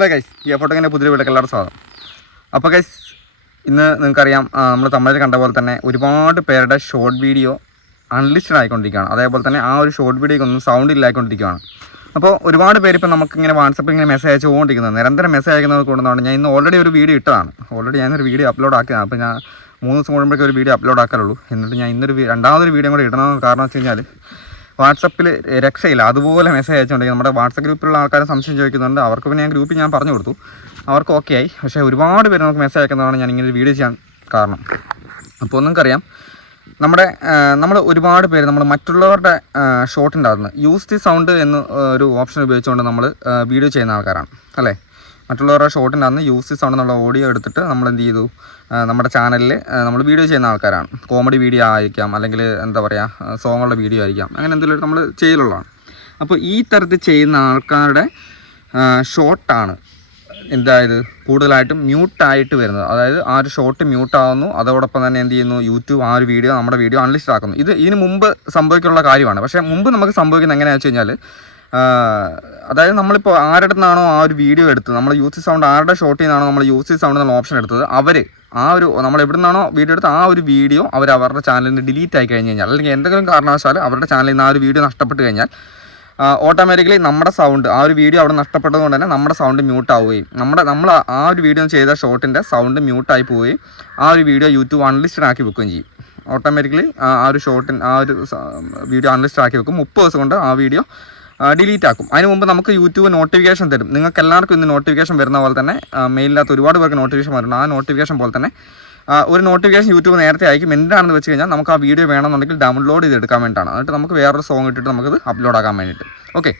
അതെ കൈസ് ഈ ഫോട്ടോ ഇങ്ങനെ പുതിയ വീട്ടിലേക്ക് സ്വാഗതം. അപ്പോൾ കൈസ് ഇന്ന് നിങ്ങൾക്കറിയാം നമ്മൾ തമിഴിൽ കണ്ട പോലെ തന്നെ ഒരുപാട് പേരുടെ ഷോർട്ട് വീഡിയോ അൺലിസ്റ്റഡ് ആയിക്കൊണ്ടിരിക്കുകയാണ്. അതേപോലെ തന്നെ ആ ഒരു ഷോർട്ട് വീഡിയോക്ക് ഒന്നും സൗണ്ട് ഇല്ലായിക്കൊണ്ടിരിക്കുകയാണ്. അപ്പോൾ ഒരുപാട് പേര് ഇപ്പോൾ നമുക്കിങ്ങനെ വാട്സപ്പിൽ ഇങ്ങനെ മെസ്സേജ് അയച്ചു പോകൊണ്ടിരിക്കുന്നത് നിരന്തരം മെസ്സേജ് അയക്കുന്നത് കൊണ്ടാണ് ഞാൻ ഇന്ന് ഓൾറെഡി ഒരു വീഡിയോ ഇട്ടതാണ്. ഓൾറെഡി ഞാനൊരു വീഡിയോ അപ്ലോഡ് ആക്കിയതാണ്. അപ്പോൾ ഞാൻ മൂന്ന് ദിവസം കൂടുമ്പോഴേക്കും ഒരു വീഡിയോ അപ്ലോഡ് ആക്കാറുള്ളൂ. എന്നിട്ട് ഞാൻ ഇന്നൊരു രണ്ടാമതൊരു വീഡിയോ കൂടെ ഇടണമെന്ന് കാരണം വെച്ച് കഴിഞ്ഞാൽ വാട്സപ്പിൽ രക്ഷയില്ല. അതുപോലെ മെസ്സേജ് അയച്ചുകൊണ്ടെങ്കിൽ നമ്മുടെ വാട്സപ്പ് ഗ്രൂപ്പിലുള്ള ആൾക്കാരെ സംശയം ചോദിക്കുന്നുണ്ട്. അവർക്ക് പിന്നെ ഞാൻ ഗ്രൂപ്പിൽ ഞാൻ പറഞ്ഞു കൊടുത്തു. അവർക്ക് ഓക്കെ ആയി. പക്ഷേ ഒരുപാട് പേര് നമുക്ക് മെസ്സേജ് അയക്കുന്നതാണ് ഞാൻ ഇങ്ങനെ ഒരു വീഡിയോ ചെയ്യാൻ കാരണം. അപ്പോൾ നിങ്ങൾക്കറിയാം നമ്മുടെ നമ്മൾ ഒരുപാട് പേര് നമ്മൾ മറ്റുള്ളവരുടെ ഷോട്ടിന്റെ അകത്ത് യൂസ് ദി സൗണ്ട് എന്ന് ഒരു ഓപ്ഷൻ ഉപയോഗിച്ചുകൊണ്ട് നമ്മൾ വീഡിയോ ചെയ്യുന്ന ആൾക്കാരാണ്. അല്ലേ? മറ്റുള്ളവരുടെ ഷോട്ടിന്റെ അന്ന് യൂസ് ദി ഓഡിയോ എടുത്തിട്ട് നമ്മൾ എന്ത് ചെയ്തു? നമ്മുടെ ചാനലിൽ നമ്മൾ വീഡിയോ ചെയ്യുന്ന ആൾക്കാരാണ്. കോമഡി വീഡിയോ ആയിരിക്കാം അല്ലെങ്കിൽ എന്താ പറയുക സോങ്ങുള്ള വീഡിയോ ആയിരിക്കാം. അങ്ങനെ എന്തെങ്കിലും നമ്മൾ ചെയ്യലുള്ളതാണ്. അപ്പോൾ ഈ തരത്തിൽ ചെയ്യുന്ന ആൾക്കാരുടെ ഷോട്ടാണ് എന്തായത്? കൂടുതലായിട്ടും മ്യൂട്ടായിട്ട് വരുന്നത്. അതായത് ആ ഒരു ഷോട്ട് മ്യൂട്ടാവുന്നു അതോടൊപ്പം തന്നെ എന്ത് ചെയ്യുന്നു? യൂട്യൂബ് ആ ഒരു വീഡിയോ നമ്മുടെ വീഡിയോ അൺലിസ്റ്റ് ആക്കുന്നു. ഇത് ഇതിന് മുമ്പ് സംഭവിക്കാനുള്ള കാര്യമാണ്. പക്ഷേ മുമ്പ് നമുക്ക് സംഭവിക്കുന്നത് എങ്ങനെയാണെന്ന് വെച്ച് കഴിഞ്ഞാൽ അതായത് നമ്മളിപ്പോൾ ആരുടെ നിന്നാണോ ആ ഒരു വീഡിയോ എടുത്തത് നമ്മൾ യൂസ് സൗണ്ട് ആരുടെ ഷോട്ടിൽ നിന്നാണോ നമ്മൾ യൂസ് സൗണ്ട് എന്നുള്ള ഓപ്ഷൻ എടുത്തത് അവർ ആ ഒരു നമ്മൾ എവിടെ നിന്നാണോ വീഡിയോ എടുത്ത ആ ഒരു വീഡിയോ അവർ അവരുടെ ചാനലിൽ നിന്ന് ഡിലീറ്റ് ആയി കഴിഞ്ഞ് കഴിഞ്ഞാൽ അല്ലെങ്കിൽ എന്തെങ്കിലും കാരണവശാൽ അവരുടെ ചാനലിൽ നിന്ന് ആ ഒരു വീഡിയോ നഷ്ടപ്പെട്ട് കഴിഞ്ഞാൽ ഓട്ടോമാറ്റിക്കലി നമ്മുടെ സൗണ്ട് ആ ഒരു വീഡിയോ അവിടെ നഷ്ടപ്പെട്ടതുകൊണ്ട് തന്നെ നമ്മുടെ സൗണ്ട് മ്യൂട്ട് ആവുകയും നമ്മുടെ നമ്മൾ ആ ഒരു വീഡിയോ ചെയ്ത ഷോട്ടിന്റെ സൗണ്ട് മ്യൂട്ടായി പോവുകയും ആ ഒരു വീഡിയോ യൂട്യൂബ് അൺലിസ്റ്റഡ് ആക്കി വെക്കുകയും ചെയ്യും. ഓട്ടോമാറ്റിക്കലി ആ ഒരു ഷോട്ടിൻ ആ ഒരു വീഡിയോ അൺലിസ്റ്റഡ് ആക്കി വെക്കും. മുപ്പത് ദിവസം കൊണ്ട് ആ വീഡിയോ ഡിലീറ്റ് ആക്കും. അതിന് മുമ്പ് നമുക്ക് യൂട്യൂബ് നോട്ടിഫിക്കേഷൻ തരും. നിങ്ങൾക്ക് എല്ലാവർക്കും ഇന്ന് നോട്ടിഫിക്കേഷൻ വരുന്ന പോലെ തന്നെ മെയിലിനകത്ത് ഒരുപാട് പേർക്ക് നോട്ടിഫിക്കേഷൻ വരുന്നു ആ നോട്ടിഫിക്കേഷൻ പോലെ തന്നെ ഒരു നോട്ടിഫിക്കേഷൻ യൂട്യൂബ് നേരത്തെ അയക്കും. എന്താണെന്ന് വെച്ച് കഴിഞ്ഞാൽ നമുക്ക് ആ വീഡിയോ വേണമെന്നുണ്ടെങ്കിൽ ഡൗൺലോഡ് ചെയ്ത് എടുക്കാൻ വേണ്ടിയിട്ടാണ്. എന്നിട്ട് നമുക്ക് വേറൊരു സോങ് ഇട്ടിട്ട് നമുക്കത് അപ്ലോഡ് ആക്കാൻ വേണ്ടിയിട്ട്. ഓക്കെ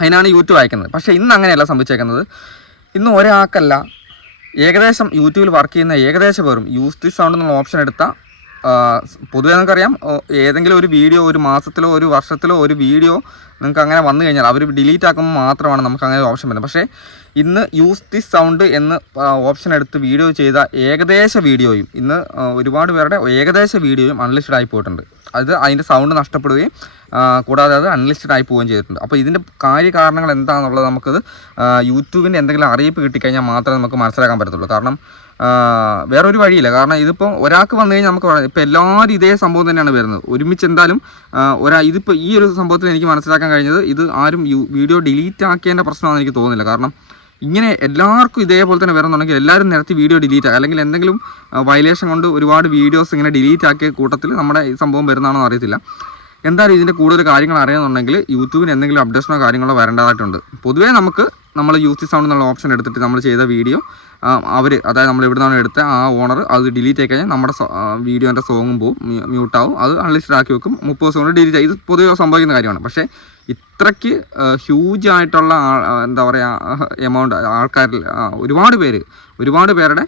അതിനാണ് യൂട്യൂബ് അയക്കുന്നത്. പക്ഷേ ഇന്ന് അങ്ങനെയല്ല സംഭവിച്ചേക്കുന്നത്. ഇന്ന് ഒരാൾക്കല്ല ഏകദേശം യൂട്യൂബിൽ വർക്ക് ചെയ്യുന്ന ഏകദേശം പേരും യൂസ് ദി സൗണ്ട് എന്നുള്ള ഓപ്ഷൻ എടുത്ത പൊതുവേ നിങ്ങൾക്കറിയാം ഓ, ഏതെങ്കിലും ഒരു വീഡിയോ ഒരു മാസത്തിലോ ഒരു വർഷത്തിലോ ഒരു വീഡിയോ നിങ്ങൾക്ക് അങ്ങനെ വന്നു കഴിഞ്ഞാൽ അവർ ഡിലീറ്റ് ആക്കുമ്പോൾ മാത്രമാണ് നമുക്ക് അങ്ങനെ ഓപ്ഷൻ വരുന്നത്. പക്ഷേ ഇന്ന് യൂസ് ദി സൗണ്ട് എന്ന് ഓപ്ഷൻ എടുത്ത് വീഡിയോ ചെയ്ത ഏകദേശ വീഡിയോയും ഇന്ന് ഒരുപാട് പേരുടെ ഏകദേശ വീഡിയോയും അൺലിസ്റ്റഡ് ആയി പോയിട്ടുണ്ട്. അത് അതിന്റെ സൗണ്ട് നഷ്ടപ്പെടുകയും കൂടാതെ അത് അൺലിസ്റ്റഡ് ആയി പോവുകയും ചെയ്തിട്ടുണ്ട്. അപ്പോൾ ഇതിന്റെ കാര്യകാരണങ്ങൾ എന്താണെന്നുള്ളത് നമുക്കത് യൂട്യൂബിന്റെ എന്തെങ്കിലും അറിയിപ്പ് കിട്ടിക്കഴിഞ്ഞാൽ മാത്രമേ നമുക്ക് മനസ്സിലാക്കാൻ പറ്റത്തുള്ളൂ. കാരണം വേറൊരു വഴിയില്ല. കാരണം ഇതിപ്പോൾ ഒരാൾക്ക് വന്നു കഴിഞ്ഞാൽ നമുക്ക് ഇപ്പോൾ എല്ലാവരും ഇതേ സംഭവം തന്നെയാണ് വരുന്നത്. ഒരുമിച്ച് എന്തായാലും ഒരാ ഇതിപ്പോൾ ഈ ഒരു സംഭവത്തിൽ എനിക്ക് മനസ്സിലാക്കാൻ കഴിഞ്ഞത് ഇത് ആരും വീഡിയോ ഡിലീറ്റ് ആക്കേണ്ട പ്രശ്നമാണെന്ന് എനിക്ക് തോന്നുന്നില്ല. കാരണം ഇങ്ങനെ എല്ലാവർക്കും ഇതേപോലെ തന്നെ വരുന്നുണ്ടെങ്കിൽ എല്ലാവരും നിരത്തി വീഡിയോ ഡിലീറ്റ് ആക്കുക. അല്ലെങ്കിൽ എന്തെങ്കിലും വയലേഷൻ കൊണ്ട് ഒരുപാട് വീഡിയോസ് ഇങ്ങനെ ഡിലീറ്റ് ആക്കിയ കൂട്ടത്തിൽ നമ്മുടെ ഈ സംഭവം വരുന്നതാണോ അറിയത്തില്ല. എന്തായാലും ഇതിന്റെ കൂടുതൽ കാര്യങ്ങൾ അറിയുന്നുണ്ടെങ്കിൽ യൂട്യൂബിന് എന്തെങ്കിലും അപ്ഡേഷനോ കാര്യങ്ങളോ വരേണ്ടതായിട്ടുണ്ട്. പൊതുവേ നമുക്ക് നമ്മൾ യൂസ് സൗണ്ട് എന്നുള്ള ഓപ്ഷൻ എടുത്തിട്ട് നമ്മൾ ചെയ്ത വീഡിയോ അവർ അതായത് നമ്മൾ എവിടെ നിന്നാണ് എടുത്ത ആ ഓണർ അത് ഡിലീറ്റ് ആയി കഴിഞ്ഞാൽ നമ്മുടെ വീഡിയോന്റെ സോങ്ങും പോവും മ്യൂട്ടാവും അത് അൺലിസ്റ്റഡ് ആക്കി വെക്കും. മുപ്പത് ദിവസം കൊണ്ട് ഡിലീറ്റ് ഇത് പൊതുവെ സംഭവിക്കുന്ന കാര്യമാണ്. പക്ഷേ ഇത്രയ്ക്ക് ഹ്യൂജ് ആയിട്ടുള്ള എന്താ പറയുക എമൗണ്ട് ആൾക്കാരിൽ ഒരുപാട് പേര് ഒരുപാട് പേരുടെ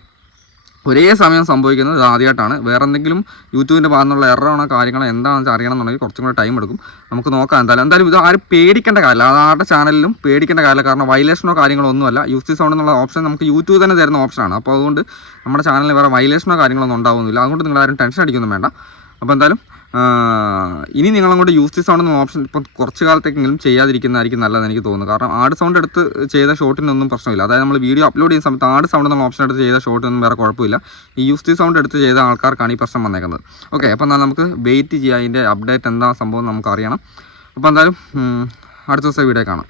ഒരേ സമയം സംഭവിക്കുന്നത് ആദ്യമായിട്ടാണ് വേറെ എന്തെങ്കിലും യൂട്യൂബിന്റെ ഭാഗത്തുനിന്നുള്ള എററാണോ കാര്യങ്ങളോ എന്താണെന്ന് വെച്ചാൽ അറിയണമെന്നുണ്ടെങ്കിൽ കുറച്ചും കൂടെ ടൈം എടുക്കും. നമുക്ക് നോക്കാം എന്തായാലും. എന്തായാലും ഇത് ആരും പേടിക്കേണ്ട കാര്യമില്ല. അത് ആരുടെ ചാനലിലും പേടിക്കേണ്ട കാര്യമില്ല. കാരണം വയലേഷനോ കാര്യങ്ങളോ ഒന്നുമല്ല. യൂസ് സൗണ്ട് എന്നുള്ള ഓപ്ഷൻ നമുക്ക് യൂട്യൂബ് തന്നെ തരുന്ന ഓപ്ഷനാണ്. അപ്പോൾ അതുകൊണ്ട് നമ്മുടെ ചാനലിൽ വേറെ വയലേഷനോ കാര്യങ്ങളൊന്നും ഉണ്ടാവുന്നില്ല. അതുകൊണ്ട് നിങ്ങൾ ആരും ടെൻഷൻ അടിക്കൊന്നും വേണ്ട. അപ്പോൾ എന്തായാലും ഇനി നിങ്ങളങ്ങോട്ട് യൂസ് ദി സൗണ്ട് എന്ന ഓപ്ഷൻ ഇപ്പം കുറച്ച് കാലത്തേക്കെങ്കിലും ചെയ്യാതിരിക്കുന്നതായിരിക്കും നല്ലതെന്ന് എനിക്ക് തോന്നുന്നു. കാരണം ആട് സൗണ്ട് എടുത്ത് ചെയ്ത ഷോട്ടിനൊന്നും പ്രശ്നമില്ല. അതായത് നമ്മൾ വീഡിയോ അപ്ലോഡ് ചെയ്യുന്ന സമയത്ത് ആട് സൗണ്ട് എന്നുള്ള ഓപ്ഷൻ എടുത്ത് ചെയ്ത ഷോട്ടൊന്നും വേറെ കുഴപ്പമില്ല. ഈ യൂസ് ദി സൗണ്ട് എടുത്ത് ചെയ്ത ആൾക്കാർക്കാണ് ഈ പ്രശ്നം വന്നേക്കുന്നത്. ഓക്കെ അപ്പോൾ എന്നാൽ നമുക്ക് വെയിറ്റ് ചെയ്യാം അതിന്റെ അപ്ഡേറ്റ് എന്താ സംഭവം നമുക്ക് അറിയണം. അപ്പോൾ എന്തായാലും അടുത്ത ദിവസം വീഡിയോ കാണാം.